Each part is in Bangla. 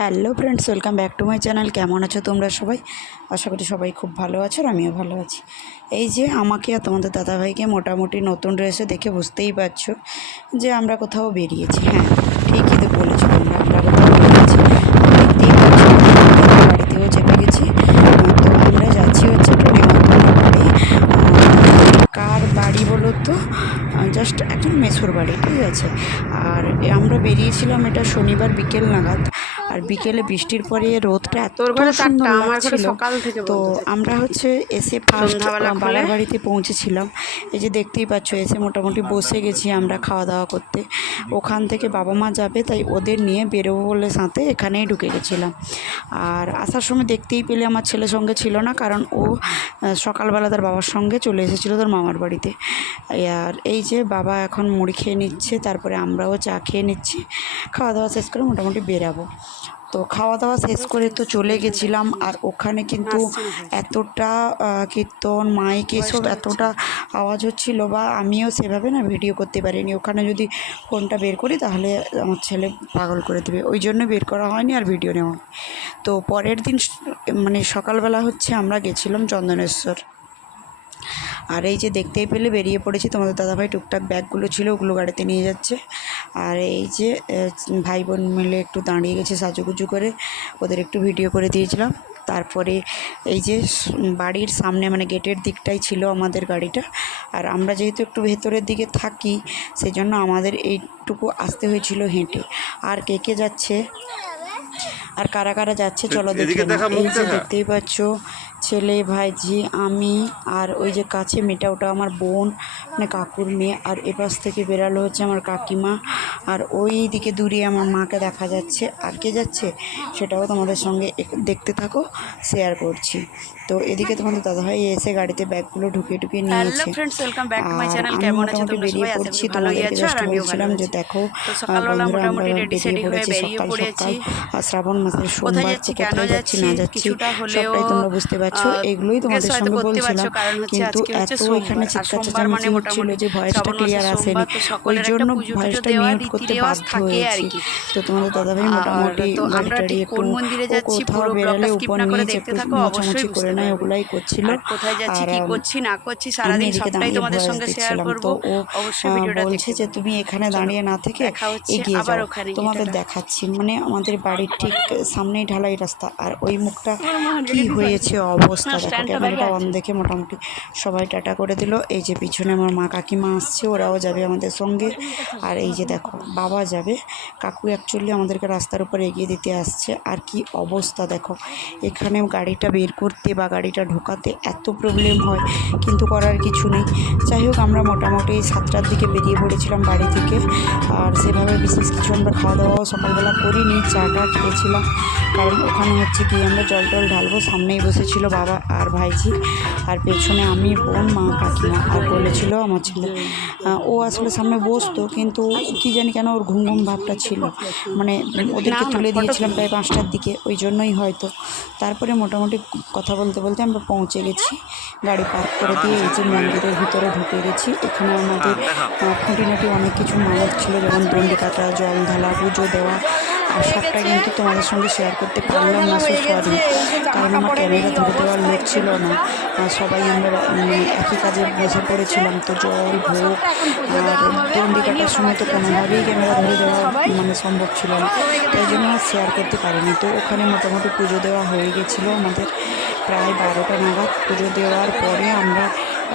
Hello friends, welcome back to my channel. কেমন আছো তোমরা সবাই? আশা করি সবাই খুব ভালো আছো আর আমিও ভালো আছি। এই যে আমাকে আর তোমাদের দাদাভাইকে মোটামুটি নতুন ড্রেসে দেখে বুঝতেই পারছো যে আমরা কোথাও বেরিয়েছি। হ্যাঁ, ঠিকই তো বলেছো তোমরা, আমরা কোথাও বেরিয়েছি। দেখতেই পাচ্ছ বাড়িতেও চেপে গেছি। তো আমরা যাচ্ছি হচ্ছে টলিগঞ্জ বাড়ি। কার বাড়ি বলো তো? জাস্ট একজন মেসোর বাড়ি, ঠিক আছে। আর আমরা বেরিয়েছিলাম এটা শনিবার বিকেল নাগাদ। আর বিকেলে বৃষ্টির পরে রোদটা এত সুন্দর লাগছিল। তো আমরা হচ্ছে এসে ফার্স্ট বাবার বাড়িতে পৌঁছেছিলাম। এই যে দেখতেই পাচ্ছ, এসে মোটামুটি বসে গেছি আমরা খাওয়া দাওয়া করতে। ওখান থেকে বাবা মা যাবে, তাই ওদের নিয়ে বেরোবো বলে সাথে এখানেই ঢুকে গেছিলাম। আর আসার সময় দেখতেই পেলে আমার ছেলের সঙ্গে ছিল না, কারণ ও সকালবেলা তার বাবার সঙ্গে চলে এসেছিলো তার মামার বাড়িতে। আর এই যে বাবা এখন মুড়ি খেয়ে নিচ্ছে, তারপরে আমরাও চা খেয়ে নিচ্ছি। খাওয়া দাওয়া শেষ করে মোটামুটি বেরাবো। তো খাওয়া দাওয়া শেষ করে তো চলে গেছিলাম। আর ওখানে কিন্তু এতটা কীর্তন মাইক এসব এতটা আওয়াজ হচ্ছিল, বা আমিও সেভাবে না ভিডিও করতে পারিনি। ওখানে যদি ফোনটা বের করি তাহলে আমার ছেলে পাগল করে দেবে, ওই জন্য বের করা হয়নি আর ভিডিও নেওয়া। তো পরের দিন মানে সকালবেলা হচ্ছে আমরা গেছিলাম চন্দনেশ্বর। আর এই যে দেখতেই পেলে বেরিয়ে পড়েছি, তোমাদের দাদাভাই টুকটাক ব্যাগগুলো ছিল ওগুলো গাড়িতে নিয়ে যাচ্ছে। আর এই যে ভাই বোন মিলে একটু দাঁড়িয়ে গেছে সাজুগুজু করে, ওদের একটু ভিডিও করে দিয়েছিলাম। তারপরে এই যে বাড়ির সামনে মানে গেটের দিকটাই ছিল আমাদের গাড়িটা। আর আমরা যেহেতু একটু ভেতরের দিকে থাকি, সেই জন্য আমাদের এইটুকু আসতে হয়েছিল হেঁটে। আর কে কে যাচ্ছে আর কারা কারা যাচ্ছে চলো দেখে নাও। এই যে দেখতেই পাচ্ছ, ছেলে, ভাইঝি, আমি, আর ওই যে কাছে মেয়েটা ওটা আমার বোন মানে কাকুর মেয়ে। আর এপাশ থেকে বেরালো হচ্ছে আমার কাকিমা। আর ওই দিকে দূরে আমার মাকে দেখা যাচ্ছে। আর কে যাচ্ছে সেটাও তোমাদের সঙ্গে দেখতে থাকো, শেয়ার করছি। তো এদিকে তোমাদের দাদাভাই এসে গাড়িতে ব্যাগগুলো ঢুকিয়ে নিয়েছে। আর আমি মোটামুটি বেরিয়ে পড়ছি। তোমাদেরকে জাস্ট বলছিলাম যে দেখো বন্ধুরা, আমরা বেরিয়ে পড়েছি সকাল সকাল। আর শ্রাবণ মাসের সোমবার, তো কোথায় যাচ্ছি না যাচ্ছি সবটাই তোমরা বুঝতে পারছো। এগুলোই তোমাদের সঙ্গে বলছিলাম, কিন্তু এত এখানে চিৎকার চেঁচামেচি হচ্ছিল যে ভয়েসটা ক্লিয়ার আসেনি, ওই জন্য ভয়েসটা মিউট করতে বাধ্য হয়েছি। তো তোমাদের দাদাভাই মোটামুটি গাড়ি টাড়ি একটু কোথাও বেরালে উপর নিচে একটু মোছামুছি করে নেয়, ওগুলাই করছিল। আর আমি এদিকে দাঁড়িয়ে ভয়েস দিচ্ছিলাম। তো ও বলছে যে তুমি এখানে দাঁড়িয়ে না থেকে এগিয়ে যাও, তোমাদের দেখাচ্ছি। মানে আমাদের বাড়ির ঠিক সামনেই ঢালাই রাস্তা, আর ওই মুখটা কি হয়েছে অবস্থা দেখো। ক্যামেরাটা অন দেখে মোটামুটি সবাই টাটা করে দিল। এই যে পিছনে আমার মা কাকিমা আসছে, ওরাও যাবে আমাদের সঙ্গে। আর এই যে দেখো বাবা যাবে, কাকু অ্যাকচুয়ালি আমাদেরকে রাস্তার উপর এগিয়ে দিতে আসছে। আর কি অবস্থা দেখো, এখানে গাড়িটা বের করতে বা গাড়িটা ঢোকাতে এত প্রবলেম হয়, কিন্তু করার কিছু নেই। যাই হোক, আমরা মোটামুটি 7টার দিকে বেরিয়ে পড়েছিলাম বাড়ি থেকে। আর সেভাবে বিশেষ কিছু আমরা খাওয়া দাওয়াও সকালবেলা করিনি, চাটা খেয়েছিলাম। কারণ ওখানে হচ্ছে গিয়ে আমরা জল টল ঢালবো, সামনেই বসেছিল বাবা আর ভাইঝি, আর পেছনে আমি, বোন, মা, কাকিমা। আর বলেছিল আমার ছেলে, ও আসলে সামনে বসতো, কিন্তু কি জানি কেন ওর ঘুম ঘুম ভাবটা ছিল। মানে ওদেরকে তুলে দিয়েছিলাম প্রায় 5টার দিকে, ওই জন্যই হয়তো। তারপরে মোটামুটি কথা বলতে বলতে আমরা পৌঁছে গেছি। গাড়ি পার্ক করে দিয়ে এই যে মন্দিরের ভিতরে ঢুকে গেছি। এখানে আমাদের খুঁটিনাটি অনেক কিছু মানত ছিল, যেমন দণ্ডি কাটা, জল ঢালা, পুজো দেওয়া। আর সবটা কিন্তু তোমাদের সঙ্গে শেয়ার করতে পারলাম না, সো সরি। কারণ আমার ক্যামেরা ধরে দেওয়ার লোক ছিল না, সবাই আমরা একই কাজে বসে পড়েছিলাম। তো জল, ভোগ আর দণ্ডি কাটার সময় তো কোনোভাবেই ক্যামেরা ধরে দেওয়া মানে সম্ভব ছিল না, তাই জন্য আর শেয়ার করতে পারিনি। তো ওখানে মোটামুটি পুজো দেওয়া হয়ে গেছিলো আমাদের প্রায় 12টা নাগাদ। পুজো দেওয়ার পরে আমরা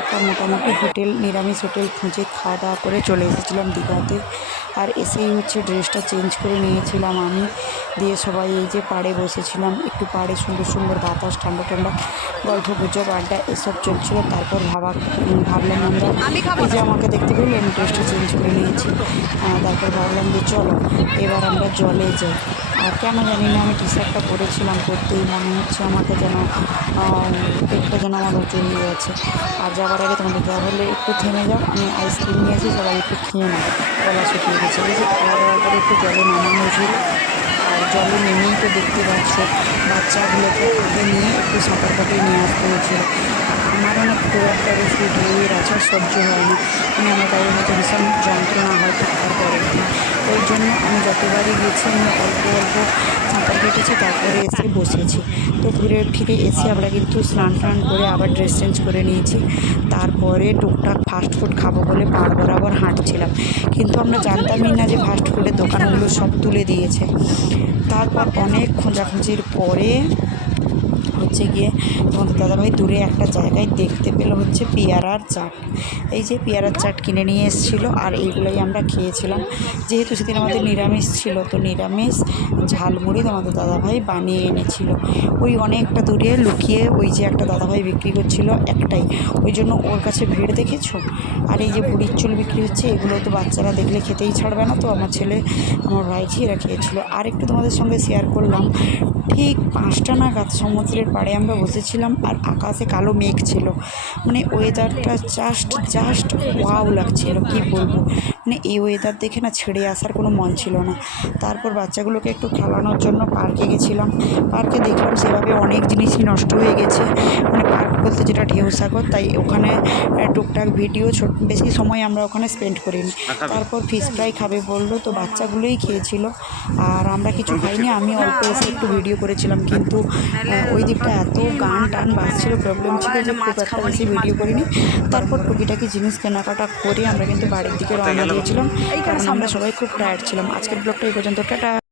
একটা মোটামুটি হোটেল, নিরামিষ হোটেল খুঁজে খাওয়া দাওয়া করে চলে এসেছিলাম দীঘাতে। আর এসেই হচ্ছে ড্রেসটা চেঞ্জ করে নিয়েছিলাম আমি, দিয়ে সবাই এই যে পাড়ে বসেছিলাম। একটু পাড়ে সুন্দর সুন্দর বাতাস, ঠান্ডা ঠান্ডা গল্প গুজব আড্ডা এসব চলছিল। তারপর ভাবলাম আমরা, এই যে আমাকে দেখতে পেলে আমি ড্রেসটা চেঞ্জ করে নিয়েছি। তারপর ভাবলাম যে চলো এবার আমরা জলে যাই। আর কেন জানি না আমি টি শার্টটা পরেছিলাম, পরতেই মনে হচ্ছে আমাকে যেন পেটটা যেন আমার উঁচু হয়ে গেছে। আর যাওয়ার আগে তোমাদের যা বললে একটু থেমে যাও, আমি আইসক্রিম নিয়েছি, সবাই একটু খেয়ে নাও, গলা শুকিয়ে গেছে। এই যে খাওয়া দাওয়ার পরে একটু জলে নামা হয়েছিল। আর জলে নেমেই তো দেখতে পাচ্ছ বাচ্চাগুলোকে আগে নিয়ে একটু সাঁতার কাটিয়ে নিয়ে আসতে হয়েছিল। আমি আমারও না খুব একটা বেশি ঢেউয়ের আছাড় সহ্য হয় না, মানে আমার গায়ে হয়তো ভীষণ যন্ত্রণা হয় থাকার পরের দিন। ওই জন্য আমি যতবারই গেছি আমি অল্প অল্প সাঁতার কেটেছি, তারপরে এসে বসেছি। তো ঘুরে ফিরে এসে আমরা কিন্তু স্নান টান করে আবার ড্রেস চেঞ্জ করে নিয়েছি। তারপরে টুকটাক ফাস্টফুড খাবো বলে পাড় বরাবর হাঁটছিলাম, কিন্তু আমরা জানতামই না যে ফাস্টফুডের দোকানগুলো সব তুলে দিয়েছে। তারপর অনেক খোঁজাখুঁজির পরে হচ্ছে গিয়ে তোমাদের দাদাভাই দূরে একটা জায়গায় দেখতে পেলো হচ্ছে পেয়ারার চাট। এই যে পেয়ারার চাট কিনে নিয়ে এসেছিলো, আর এইগুলোই আমরা খেয়েছিলাম। যেহেতু সেদিন আমাদের নিরামিষ ছিল, তো নিরামিষ ঝালমুড়ি তোমাদের দাদাভাই বানিয়ে এনেছিল। ওই অনেকটা দূরে লুকিয়ে ওই যে একটা দাদাভাই বিক্রি করছিল একটাই, ওই জন্য ওর কাছে ভিড় দেখেছো। আর এই যে বুড়ির চুল বিক্রি হচ্ছে, এগুলো তো বাচ্চারা দেখলে খেতেই ছাড়বে না, তো আমার ছেলে আমার ভাইঝি এরা খেয়েছিল। আর একটু তোমাদের সঙ্গে শেয়ার করলাম, ঠিক 5টা নাগাদ সমুদ্রের পাড়ে আমরা বসেছিলাম, আর আকাশে কালো মেঘ ছিল, মানে ওয়েদারটা জাস্ট জাস্ট ওয়াও লাগছিল, কি বলবো। মানে এই ওয়েদার দেখে না ছেড়ে আসার কোনো মন ছিল না। তারপর বাচ্চাগুলোকে একটু খেলানোর জন্য পার্কে গেছিলাম। পার্কে দেখলাম সেভাবে অনেক জিনিসই নষ্ট হয়ে গেছে, মানে পার্ক বলতে যেটা ঢেউসাগর, তাই ওখানে টুকটাক ভিডিও বেশি সময় আমরা ওখানে স্পেন্ড করিনি। তারপর ফিশ ফ্রাই খাবে বললো, তো বাচ্চাগুলোই খেয়েছিল, আর আমরা কিছু খাইনি। আমি অল্প এসে একটু ভিডিও করেছিলাম, কিন্তু ওই দিকটা এত গান টান বাজছিল, প্রবলেম ছিল যে খুব একটা বেশি ভিডিও করিনি। তারপর টুকিটাকি জিনিস কেনাকাটা করে আমরা কিন্তু বাড়ির দিকে রওনা দিয়েছিলাম, কারণ আমরা সবাই খুব টায়ার্ড ছিলাম। আজকের ব্লগটা এই পর্যন্ত, টাটা।